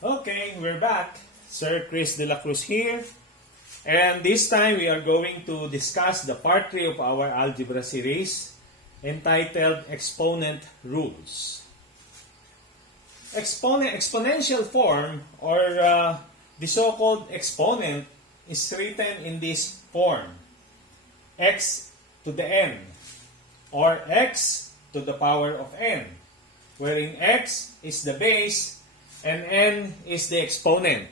Okay, we're back. Sir Chris de la Cruz here. And this time we are going to discuss the part 3 of our algebra series entitled Exponent Rules. Exponential form, or the so-called exponent, is written in this form: x to the n, or x to the power of n, wherein x is the base and n is the exponent.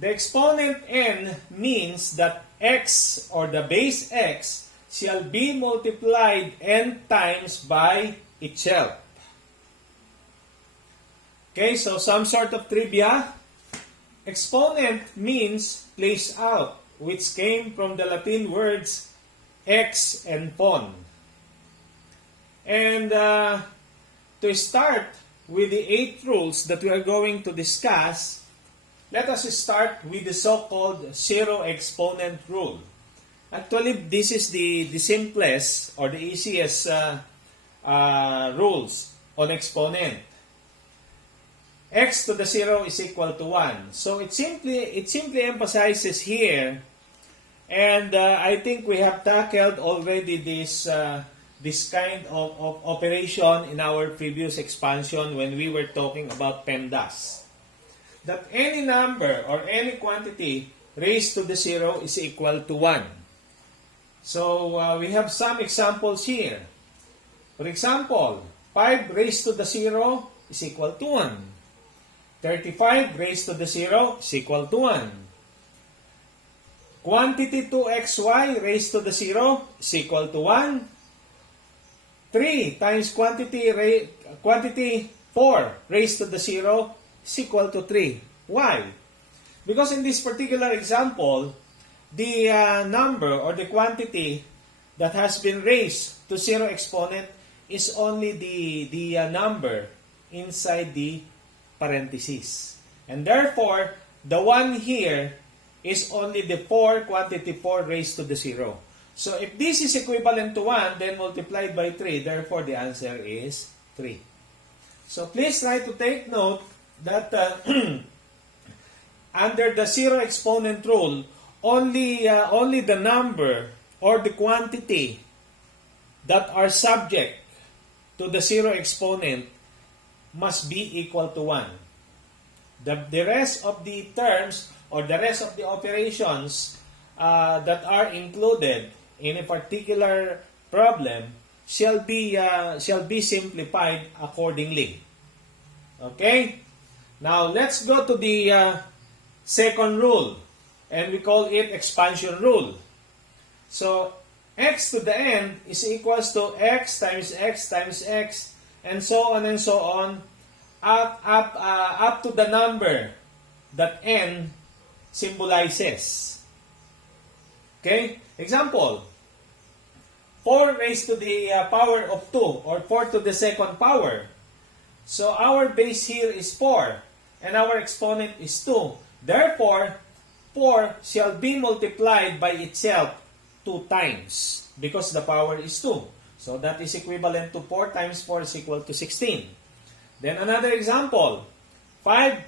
The exponent n means that x, or the base x, shall be multiplied n times by itself. Okay, so some sort of trivia. Exponent means place out, which came from the Latin words ex and pon. And to start with the 8 rules that we are going to discuss, let us start with the so-called zero exponent rule. Actually, this is the simplest or the easiest rules on exponent. X to the 0 is equal to 1. So it simply emphasizes here, and I think we have tackled already this kind of operation in our previous expansion when we were talking about PEMDAS. That any number or any quantity raised to the 0 is equal to 1. So we have some examples here. For example, 5 raised to the 0 is equal to 1. 35 raised to the 0 is equal to 1. Quantity 2xy raised to the 0 is equal to 1. 3 times quantity 4 raised to the 0 is equal to 3. Why? Because in this particular example, the number or the quantity that has been raised to 0 exponent is only the number inside the parentheses. And therefore, the 1 here is only the quantity 4 raised to the 0. So if this is equivalent to 1, then multiplied by 3, therefore the answer is 3. So please try to take note that under the zero exponent rule, only the number or the quantity that are subject to the zero exponent must be equal to 1. The rest of the terms or the rest of the operations that are included in a particular problem shall be simplified accordingly. Okay? Now let's go to the second rule, and we call it expansion rule. So x to the n is equals to x times x times x, and so on and so on, up to the number that n symbolizes. Okay? Example, 4 raised to the power of 2, or 4 to the second power. So our base here is 4, and our exponent is 2. Therefore, 4 shall be multiplied by itself 2 times, because the power is 2. So that is equivalent to 4 times 4 is equal to 16. Then another example, 5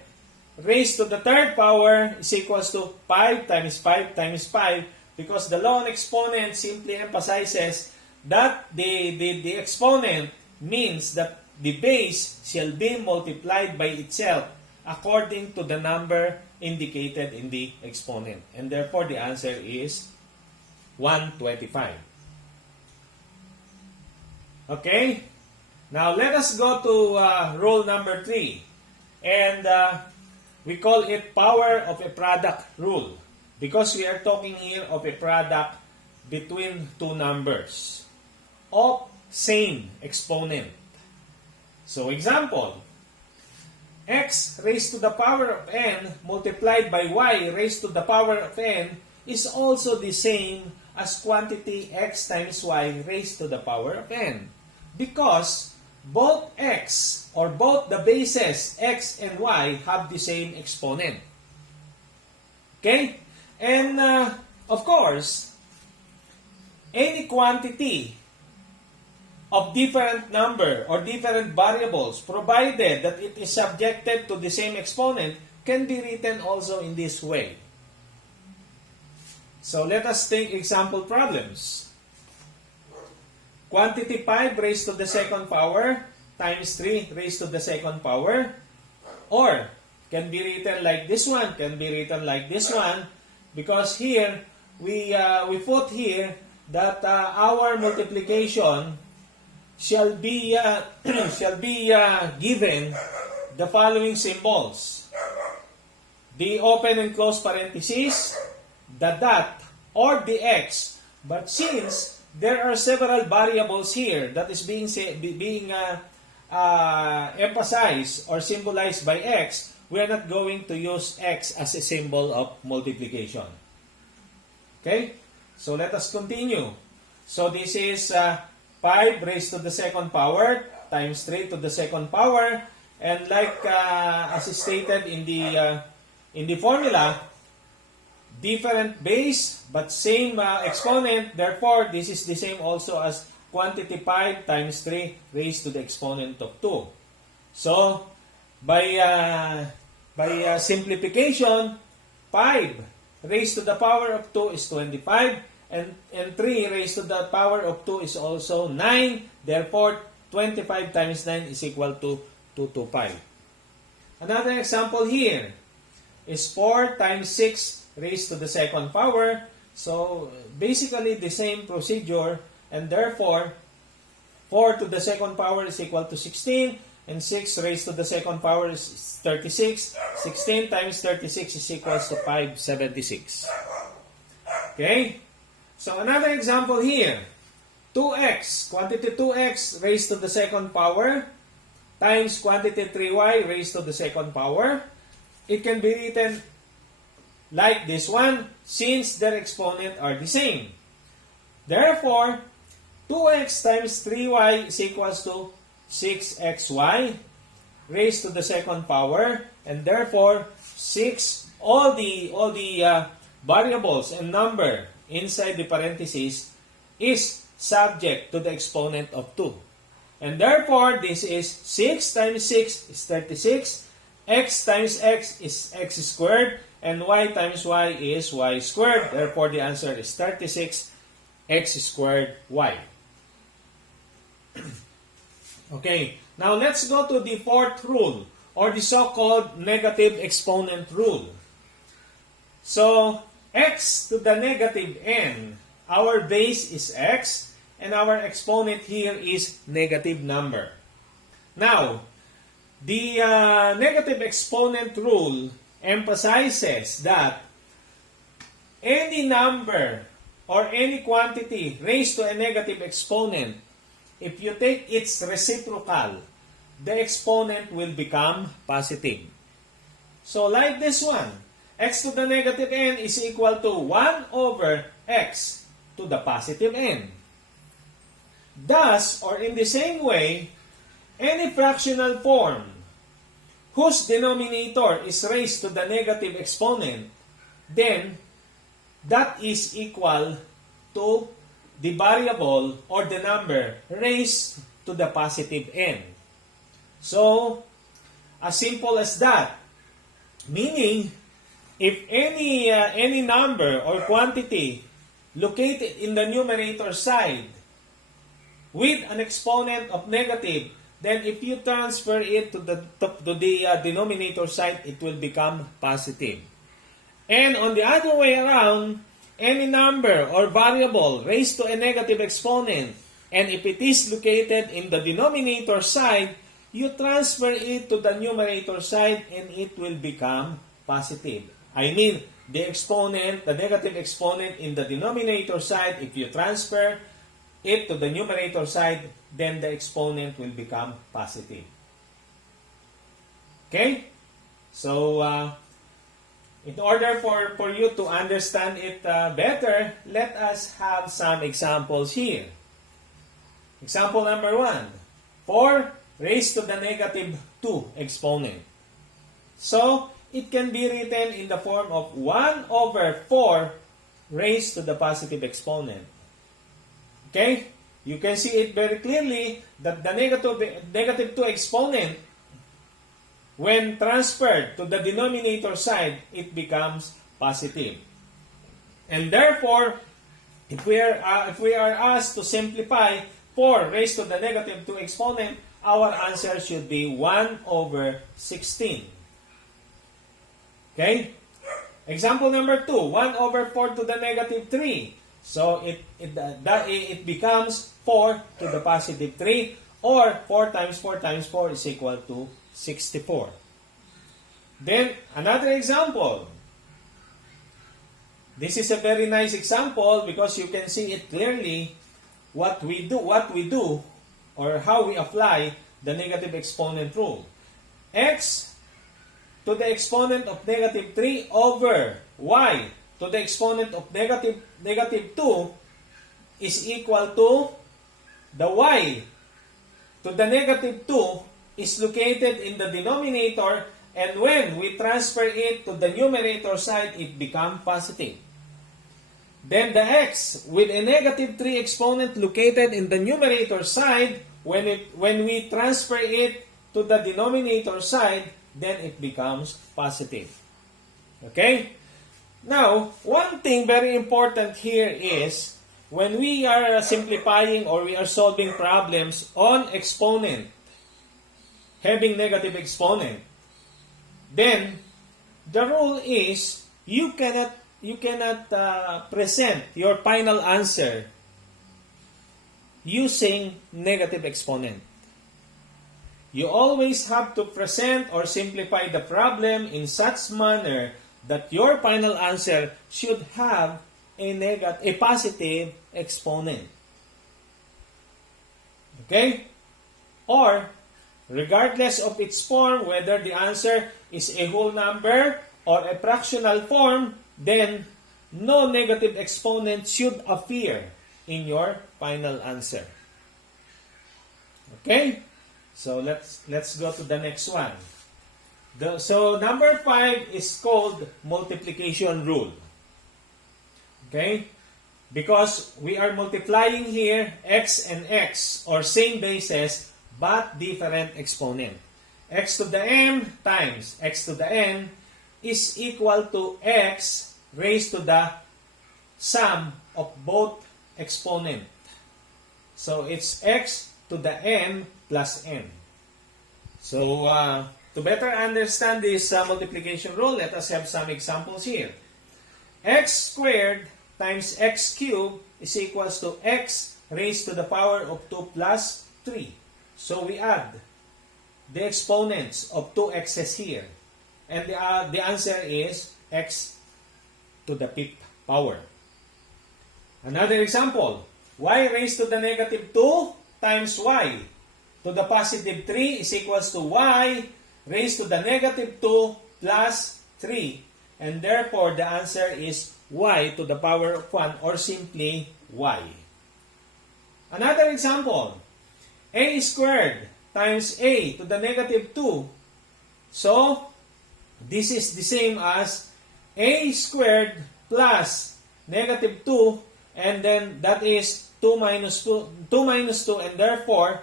raised to the third power is equals to 5 times 5 times 5, because the law on exponent simply emphasizes that the exponent means that the base shall be multiplied by itself according to the number indicated in the exponent. And therefore, the answer is 125. Okay? Now, let us go to rule number 3. And we call it power of a product rule, because we are talking here of a product between two numbers of same exponent. So, example, x raised to the power of n multiplied by y raised to the power of n is also the same as quantity x times y raised to the power of n, because both x, or both the bases x and y, have the same exponent. Okay? And of course, any quantity of different number or different variables, provided that it is subjected to the same exponent, can be written also in this way. So let us take example problems. Quantity 5 raised to the second power times 3 raised to the second power, or can be written like this one, can be written like this one, because here we put here that our multiplication shall be given the following symbols: the open and close parentheses, the dot, or the x. But since there are several variables here that is being emphasized or symbolized by x, we are not going to use x as a symbol of multiplication. Okay? So let us continue. So this is 5 raised to the second power times 3 to the second power. And like as stated in the formula, different base but same exponent. Therefore, this is the same also as quantity 5 times 3 raised to the exponent of 2. So, by simplification, 5 raised to the power of 2 is 25, and 3 raised to the power of 2 is also 9. Therefore, 25 times 9 is equal to 225. Another example here is 4 times 6 raised to the second power. So, basically the same procedure, and therefore, 4 to the second power is equal to 16, and 6 raised to the second power is 36. 16 times 36 is equal to 576. Okay? So, another example here. 2x, quantity 2x raised to the second power times quantity 3y raised to the second power. It can be written like this one, since their exponents are the same. Therefore, 2x times 3y is equals to 6xy raised to the second power, and therefore 6, all the variables and number inside the parentheses is subject to the exponent of 2. And therefore, this is 6 times 6 is 36, x times x is x squared, and y times y is y squared. Therefore, the answer is 36 x squared y. Okay, now let's go to the fourth rule, or the so-called negative exponent rule. So, x to the negative n, our base is x, and our exponent here is negative number. Now, the negative exponent rule emphasizes that any number or any quantity raised to a negative exponent, if you take its reciprocal, the exponent will become positive. So like this one, x to the negative n is equal to 1 over x to the positive n. Thus, or in the same way, any fractional form whose denominator is raised to the negative exponent, then that is equal to the variable or the number raised to the positive n. So, as simple as that. Meaning, if any number or quantity located in the numerator side with an exponent of negative, then if you transfer it to the denominator side, it will become positive. And on the other way around, any number or variable raised to a negative exponent, and if it is located in the denominator side, you transfer it to the numerator side and it will become positive. I mean, the exponent, the negative exponent in the denominator side, if you transfer it to the numerator side, then the exponent will become positive. Okay? So, in order for you to understand it better, let us have some examples here. Example number 1. 4 raised to the negative 2 exponent. So, it can be written in the form of 1 over 4 raised to the positive exponent. Okay? you can see it very clearly that the negative 2 exponent, when transferred to the denominator side, it becomes positive. And therefore, if we are asked to simplify 4 raised to the negative 2 exponent, our answer should be 1 over 16. Okay? Example number 2, 1 over 4 to the negative 3. So it becomes 4 to the positive 3, or 4 times 4 times 4 is equal to 64. Then, another example. This is a very nice example because you can see it clearly what we do, or how we apply the negative exponent rule. X to the exponent of negative 3 over y to the exponent of negative 2 is equal to the y to the negative 2 is located in the denominator, and when we transfer it to the numerator side, it becomes positive. Then the x with a negative 3 exponent located in the numerator side, when we transfer it to the denominator side, then it becomes positive. Okay? Now, one thing very important here is when we are simplifying or we are solving problems on exponent having negative exponent, then the rule is you cannot present your final answer using negative exponent. You always have to present or simplify the problem in such manner that your final answer should have a positive exponent. Okay? Or, regardless of its form, whether the answer is a whole number or a fractional form, then no negative exponent should appear in your final answer. Okay? So let's go to the next one. So number 5 is called multiplication rule. Okay? Because we are multiplying here x and x, or same bases but different exponent. X to the m times x to the n is equal to x raised to the sum of both exponent. So it's x to the m plus n. So to better understand this multiplication rule, let us have some examples here. X squared times x cubed is equals to x raised to the power of 2 plus 3. So we add the exponents of 2 x's here. And the answer is x to the 5th power. Another example, y raised to the negative 2 times y to the positive 3 is equals to y raised to the negative 2 plus 3. And therefore, the answer is y to the power of 1, or simply y. Another example, a squared times a to the negative 2. So, this is the same as a squared plus negative 2, and then that is 2 minus 2, and therefore,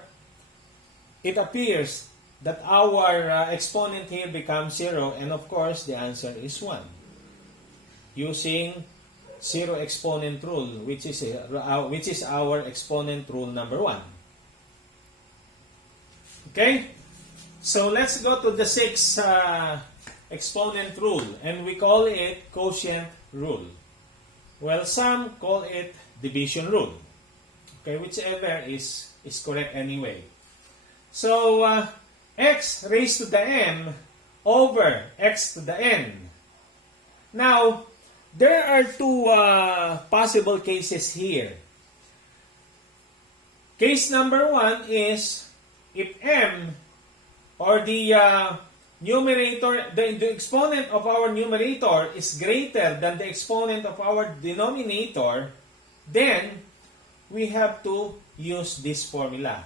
it appears that our exponent here becomes 0, and of course, the answer is 1. Using zero exponent rule, which is our exponent rule number 1. Okay? So, let's go to the 6th exponent rule, and we call it quotient rule. Well, some call it division rule. Okay, whichever is correct anyway. So, x raised to the m over x to the n. Now, there are two possible cases here. Case number 1 is if m, or the numerator, the exponent of our numerator is greater than the exponent of our denominator, then we have to use this formula.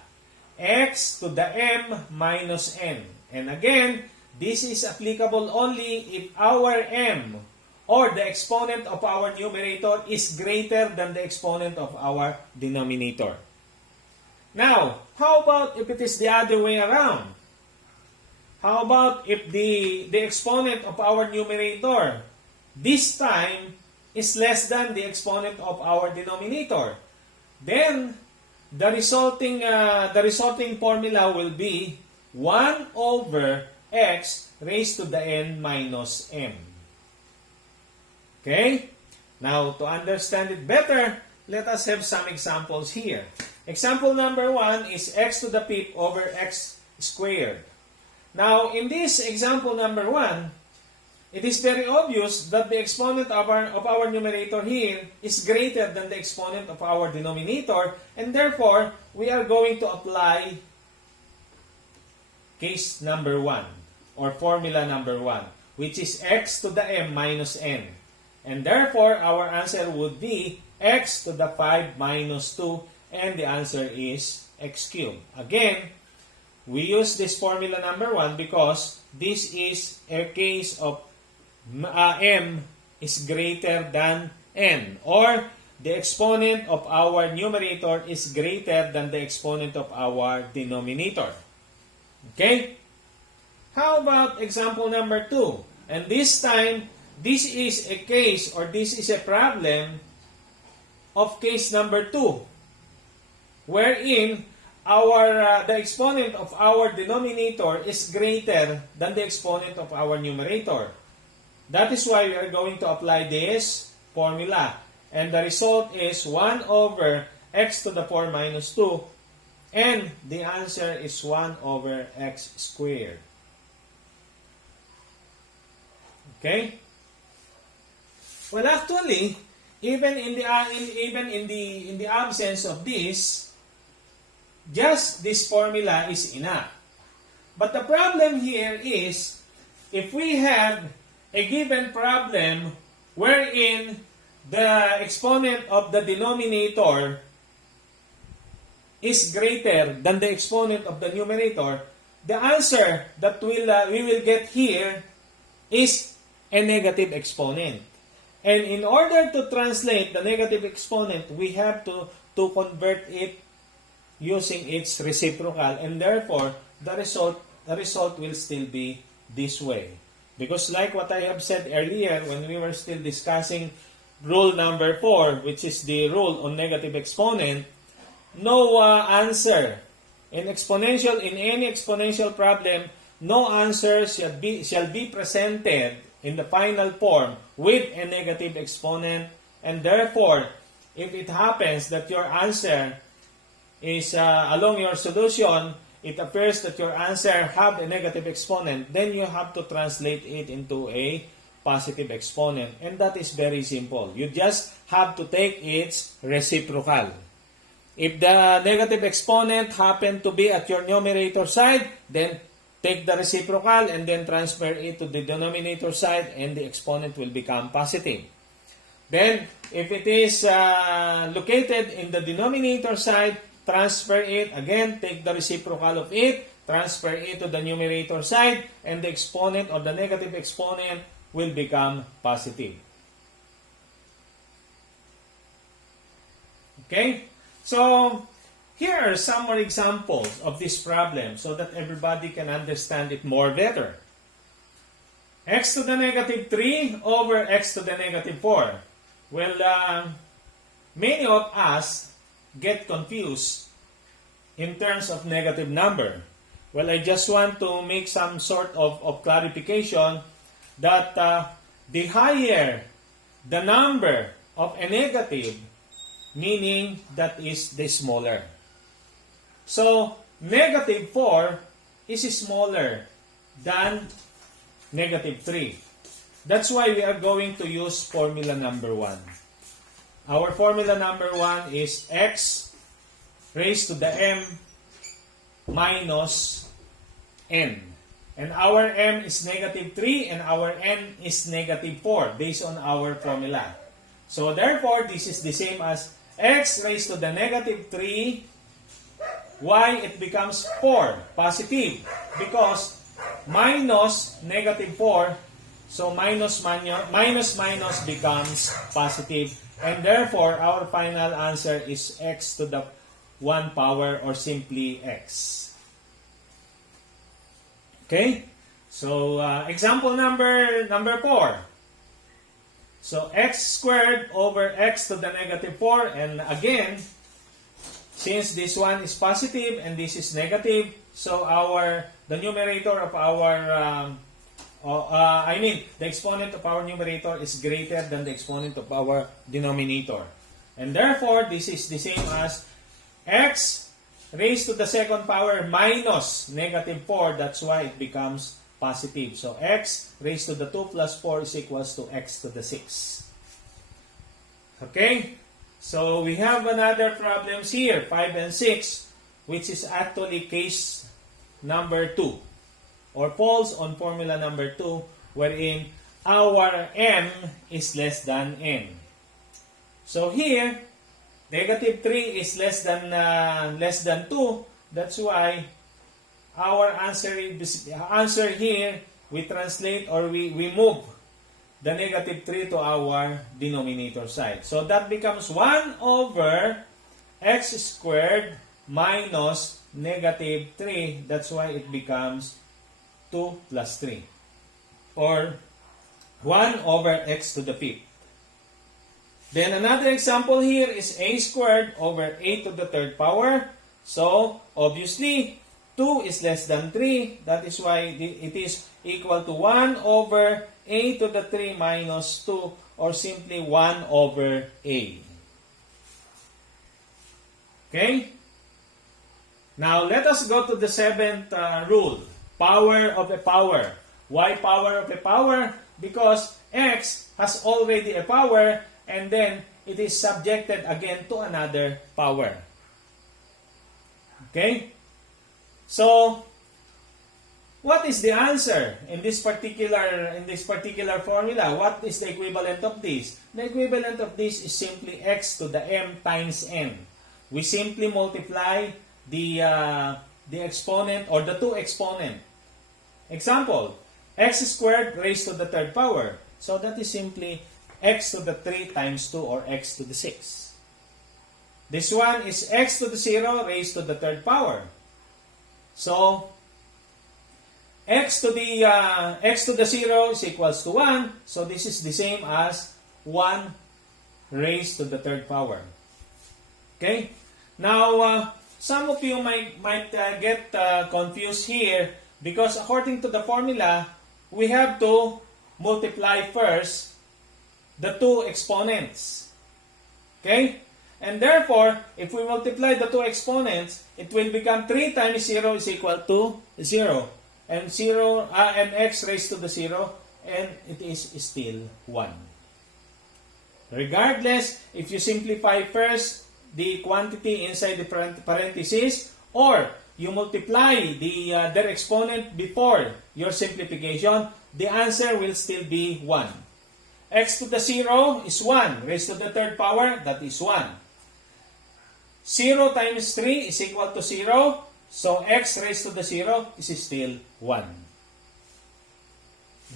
X to the m minus n. And again, this is applicable only if our m, or the exponent of our numerator, is greater than the exponent of our denominator. Now, how about if it is the other way around? How about if the exponent of our numerator this time is less than the exponent of our denominator? Then the resulting formula will be 1 over x raised to the n minus m. Okay? Now, to understand it better, let us have some examples here. Example number 1 is x to the 5th over x squared. Now, in this example number 1, it is very obvious that the exponent of our numerator here is greater than the exponent of our denominator, and therefore, we are going to apply case number 1, or formula number 1, which is x to the m minus n. And therefore, our answer would be x to the 5 minus 2, and the answer is x cubed. Again, we use this formula number 1 because this is a case of m is greater than n, or the exponent of our numerator is greater than the exponent of our denominator. Okay? How about example number 2? And this time, this is a case, or this is a problem of case number 2, wherein the exponent of our denominator is greater than the exponent of our numerator. That is why we are going to apply this formula. And the result is 1 over x to the 4 minus 2. And the answer is 1 over x squared. Okay? Well, actually, even in the absence of this, just this formula is enough. But the problem here is, if we have a given problem wherein the exponent of the denominator is greater than the exponent of the numerator, the answer that we will get here is a negative exponent. And in order to translate the negative exponent, we have to convert it using its reciprocal, and therefore the result will still be this way. Because like what I have said earlier when we were still discussing rule number 4, which is the rule on negative exponent, no answer in any exponential problem, no answer shall be presented in the final form with a negative exponent, and therefore if it happens that your answer is along your solution, it appears that your answer have a negative exponent, then you have to translate it into a positive exponent. And that is very simple. You just have to take its reciprocal. If the negative exponent happen to be at your numerator side, then take the reciprocal and then transfer it to the denominator side, and the exponent will become positive. Then, if it is located in the denominator side, transfer it, again, take the reciprocal of it, transfer it to the numerator side, and the exponent or the negative exponent will become positive. Okay? So, here are some more examples of this problem so that everybody can understand it more better. X to the negative 3 over x to the negative 4. Well, many of us get confused in terms of negative number. Well, I just want to make some sort of clarification that the higher the number of a negative, meaning that is the smaller. So, negative 4 is smaller than negative 3. That's why we are going to use formula number 1. Our formula number 1 is x raised to the m minus n. And our m is negative 3 and our n is negative 4 based on our formula. So therefore, this is the same as x raised to the negative 3. Why it becomes 4? Positive. Because minus negative 4, so minus becomes positive. And therefore, our final answer is x to the 1 power or simply x. Okay? So, example number 4. So, x squared over x to the negative 4. And again, since this one is positive and this is negative, so the numerator of our, the exponent of our numerator is greater than the exponent of our denominator. And therefore, this is the same as x raised to the second power minus negative 4. That's why it becomes positive. So, x raised to the 2 plus 4 is equals to x to the 6. Okay? So, we have another problems here, 5 and 6, which is actually case number 2, or falls on formula number 2, wherein our m is less than n. So, here, negative 3 is less than 2. That's why our answer here, we translate or we move the negative 3 to our denominator side. So that becomes 1 over x squared minus negative 3. That's why it becomes 2 plus 3. Or 1 over x to the 5th. Then another example here is a squared over a to the 3rd power. So, obviously, 2 is less than 3. That is why it is equal to 1 over a to the 3 minus 2, or simply 1 over a. Okay? Now, let us go to the 7th rule. Power of a power. Why power of a power? Because x has already a power, and then it is subjected again to another power. Okay? So, what is the answer in this particular formula? What is the equivalent of this? The equivalent of this is simply x to the m times n. We simply multiply the exponent or the two exponent. Example, x squared raised to the 3rd power. So that is simply x to the 3 times 2, or x to the 6. This one is x to the 0 raised to the 3rd power. So, x to the 0 is equals to 1. So, this is the same as 1 raised to the 3rd power. Okay? Now, some of you might get confused here, because according to the formula, we have to multiply first the two exponents. Okay? And therefore, if we multiply the two exponents, it will become 3 times 0 is equal to 0. And x raised to the 0, and it is still 1. Regardless, if you simplify first the quantity inside the parentheses, or you multiply their exponent before your simplification, the answer will still be 1. X to the 0 is 1. Raised to the 3rd power, that is 1. 0 times 3 is equal to 0. So, x raised to the 0 is still 1.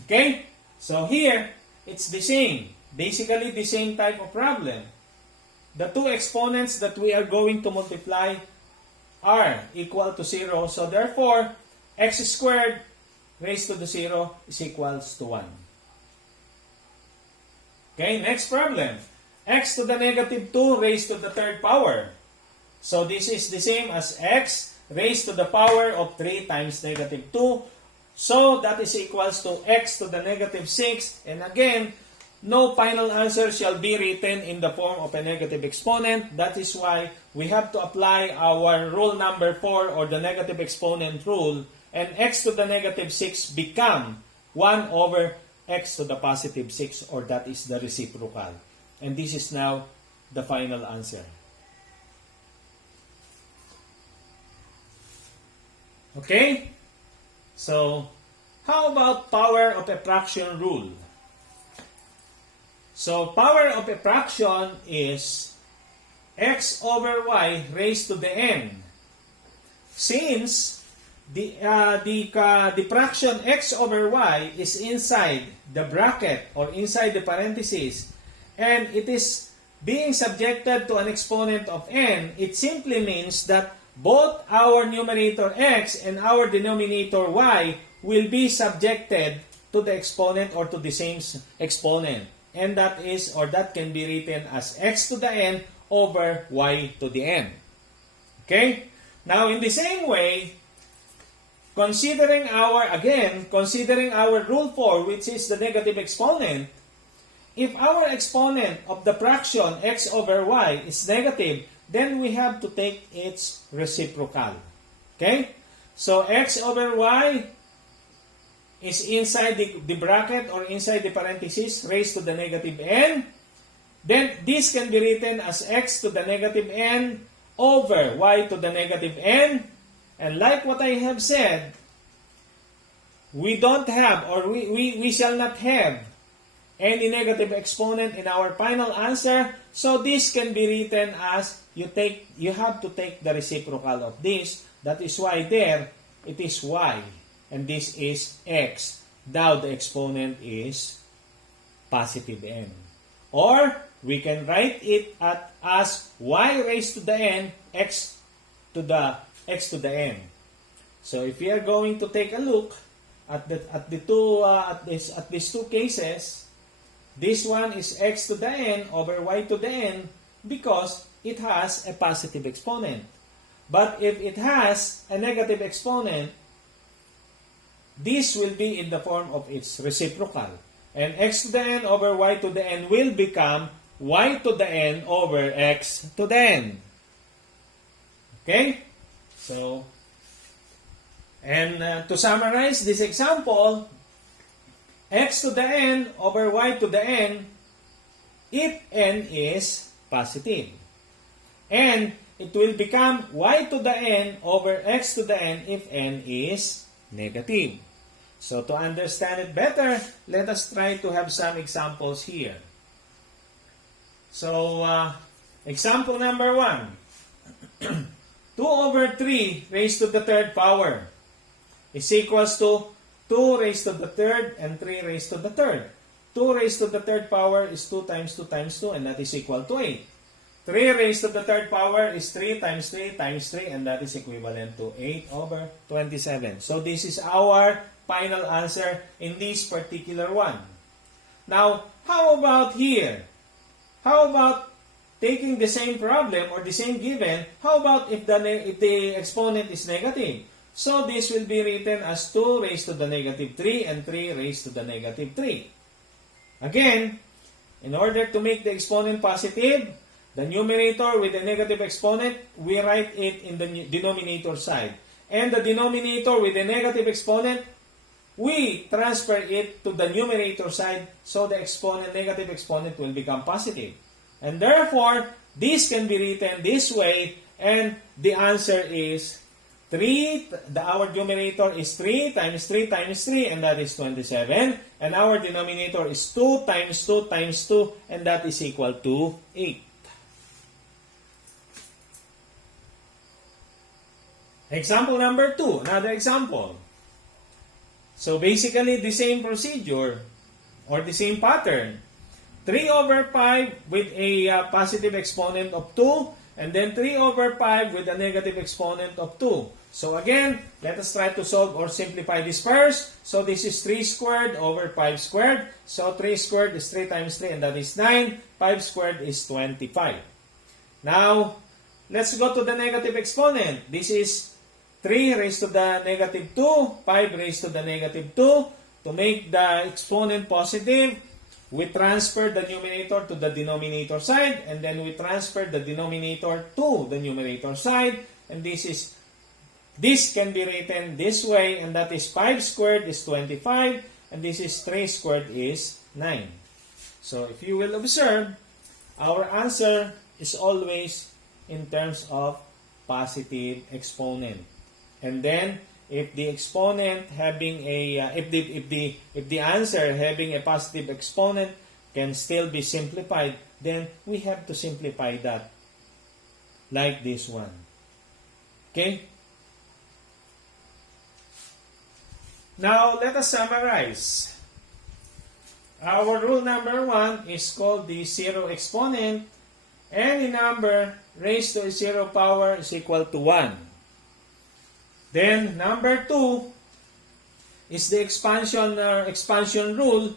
Okay? So, here, it's the same. Basically, the same type of problem. The two exponents that we are going to multiply are equal to 0. So, therefore, x squared raised to the 0 is equals to 1. Okay, next problem. X to the negative 2 raised to the 3rd power. So, this is the same as x raised to the power of 3 times negative 2. So, that is equals to x to the negative 6. And again, no final answer shall be written in the form of a negative exponent. That is why we have to apply our rule number 4, or the negative exponent rule. And x to the negative 6 become 1 over x to the positive 6, or that is the reciprocal. And this is now the final answer. Okay? So, how about power of a fraction rule? So, power of a fraction is x over y raised to the n. Since the fraction x over y is inside the bracket or inside the parentheses, and it is being subjected to an exponent of n, it simply means that both our numerator x and our denominator y will be subjected to the exponent or to the same exponent. And that is, or that can be written as x to the n over y to the n. Okay? Now, in the same way, considering our rule 4, which is the negative exponent, if our exponent of the fraction x over y is negative, then we have to take its reciprocal. Okay? So, x over y is inside the bracket or inside the parenthesis raised to the negative n. Then, this can be written as x to the negative n over y to the negative n. And like what I have said, we don't have, or we shall not have any negative exponent in our final answer. So this can be written as you have to take the reciprocal of this. That is why there it is y and this is x. Now the exponent is positive n. Or we can write it as y raised to the n, x to the n. So if we are going to take a look at these two cases, this one is x to the n over y to the n because it has a positive exponent. But if it has a negative exponent, this will be in the form of its reciprocal. And x to the n over y to the n will become y to the n over x to the n. Okay? So, and to summarize this example, x to the n over y to the n if n is positive. And it will become y to the n over x to the n if n is negative. So to understand it better, let us try to have some examples here. So, example number 1. 2 over 3 raised to the third power is equals to 2 raised to the third and 3 raised to the third. 2 raised to the third power is 2 times 2 times 2 and that is equal to 8. 3 raised to the third power is 3 times 3 times 3 and that is equivalent to 8 over 27. So this is our final answer in this particular one. Now, how about here? How about taking the same problem or the same given? How about if the exponent is negative? So this will be written as 2 raised to the negative 3 and 3 raised to the negative 3. Again, in order to make the exponent positive, the numerator with the negative exponent, we write it in the denominator side. And the denominator with the negative exponent, we transfer it to the numerator side so the negative exponent will become positive. And therefore, this can be written this way and the answer is 3, our numerator is 3 times 3 times 3 and that is 27. And our denominator is 2 times 2 times 2 and that is equal to 8. Example number 2, another example. So basically the same procedure or the same pattern. 3 over 5 with a positive exponent of 2 and then 3 over 5 with a negative exponent of 2. So again, let us try to solve or simplify this first. So this is 3 squared over 5 squared. So 3 squared is 3 times 3 and that is 9. 5 squared is 25. Now, let's go to the negative exponent. This is 3 raised to the negative 2, 5 raised to the negative 2. To make the exponent positive, we transfer the numerator to the denominator side, and then we transfer the denominator to the numerator side, and this can be written this way, and that is 5 squared is 25, and this is 3 squared is 9. So if you will observe, our answer is always in terms of positive exponent. And then, if the exponent having a, if the answer having a positive exponent can still be simplified, then we have to simplify that like this one. Okay? Now, let us summarize. Our rule number 1 is called the zero exponent any number raised to a zero power is equal to 1. Then, number 2 is the expansion rule.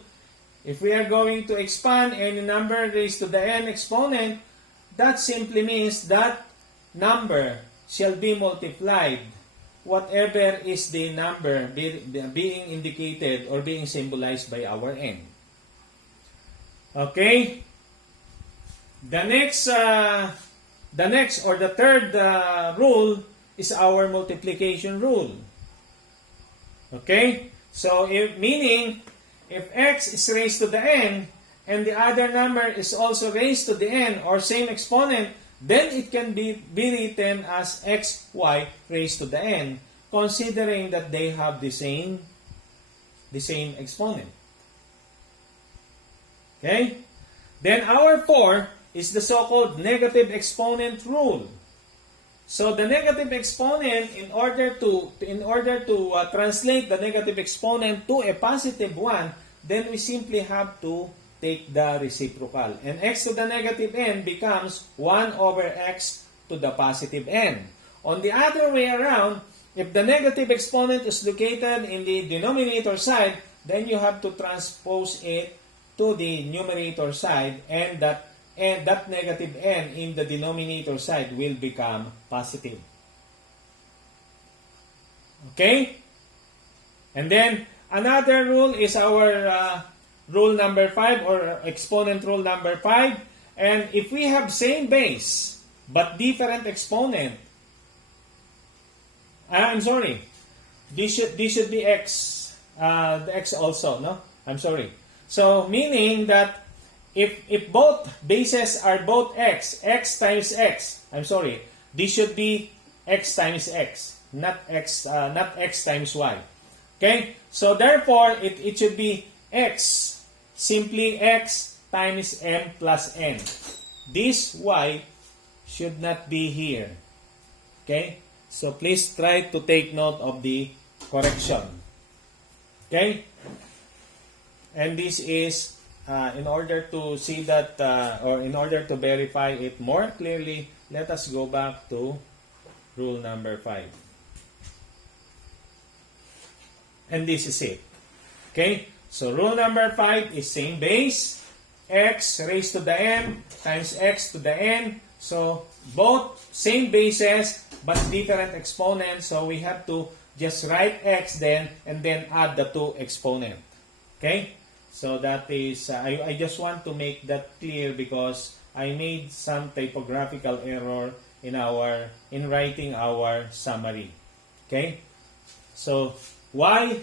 If we are going to expand any number raised to the n exponent, that simply means that number shall be multiplied whatever is the number being indicated or being symbolized by our n. Okay? The next or the third rule is our multiplication rule. Okay? So, meaning, if x is raised to the n, and the other number is also raised to the n, or same exponent, then it can be written as xy raised to the n, considering that they have the same exponent. Okay? Then our 4 is the so-called negative exponent rule. So the negative exponent, in order to translate the negative exponent to a positive one, then we simply have to take the reciprocal. And x to the negative n becomes 1 over x to the positive n. On the other way around, if the negative exponent is located in the denominator side, then you have to transpose it to the numerator side, and that negative n in the denominator side will become positive. Okay? And then, another rule is our rule number 5, or exponent rule number 5. And if we have same base, but different exponent, I'm sorry, this should be x, the x also, no? I'm sorry. So, meaning that if both bases are both x times x, I'm sorry, this should be x times x, not x times y. Okay? So, therefore, it should be x, simply x times m plus n. This y should not be here. Okay? So, please try to take note of the correction. Okay? And this is, in order to see that, or in order to verify it more clearly, let us go back to rule number 5. And this is it. Okay? So, rule number 5 is same base, x raised to the n times x to the n. So, both same bases, but different exponents. So, we have to just write x then, and then add the two exponents. Okay? So, that is, I just want to make that clear because I made some typographical error in writing our summary. Okay? So, y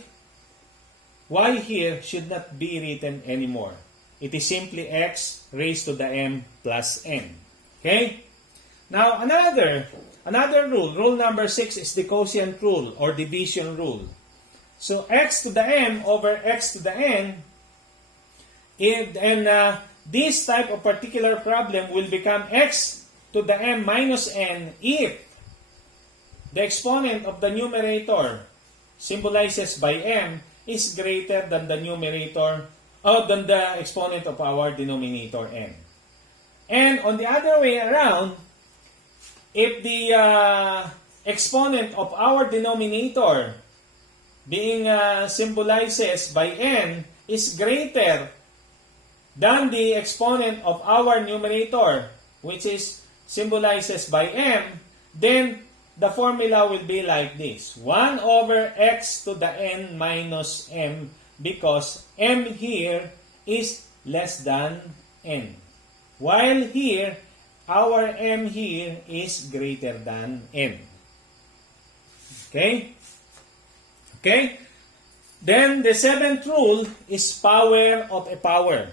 here should not be written anymore. It is simply x raised to the m plus n. Okay? Now, another rule number 6 is the quotient rule or division rule. So, x to the m over x to the n, this type of particular problem will become x to the m minus n if the exponent of the numerator symbolizes by m is greater than the numerator, or than the exponent of our denominator n. And on the other way around, if the exponent of our denominator being symbolizes by n is greater than the exponent of our numerator, which is symbolizes by m, then the formula will be like this. 1 over x to the n minus m, because m here is less than n. While here, our m here is greater than n. Okay? Okay? Then the seventh rule is power of a power.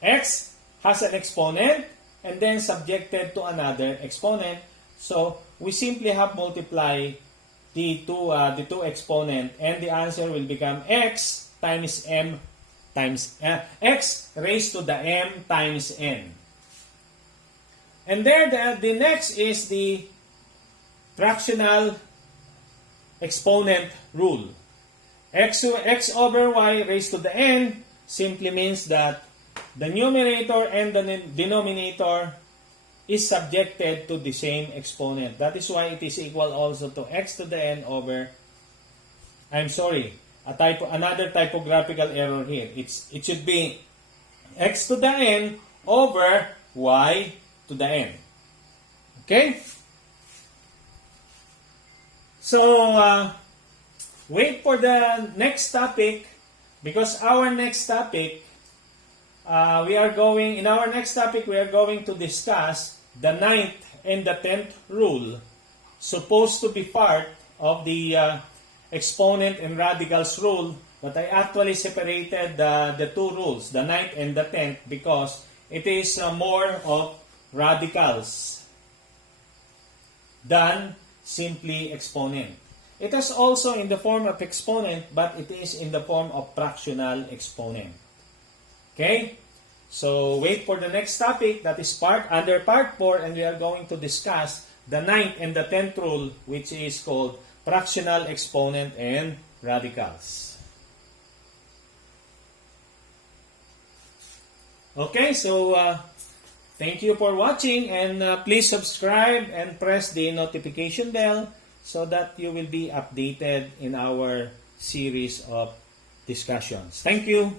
X has an exponent and then subjected to another exponent. So, we simply have multiply the two exponent, and the answer will become x times m times x raised to the m times n. And there the next is the fractional exponent rule. X over y raised to the n simply means that the numerator and the denominator is subjected to the same exponent. That is why it is equal also to x to the n over, another typographical error here. It should be x to the n over y to the n. Okay? So, wait for the next topic, because our next topic, we are going to discuss the 9th and the 10th rule, supposed to be part of the exponent and radicals rule, but I actually separated the two rules, the 9th and the 10th, because it is more of radicals than simply exponent. It is also in the form of exponent, but it is in the form of fractional exponent. Okay? So, wait for the next topic, that is under part 4, and we are going to discuss the 9th and the 10th rule, which is called fractional exponent and radicals. Okay, so thank you for watching, and please subscribe and press the notification bell so that you will be updated in our series of discussions. Thank you.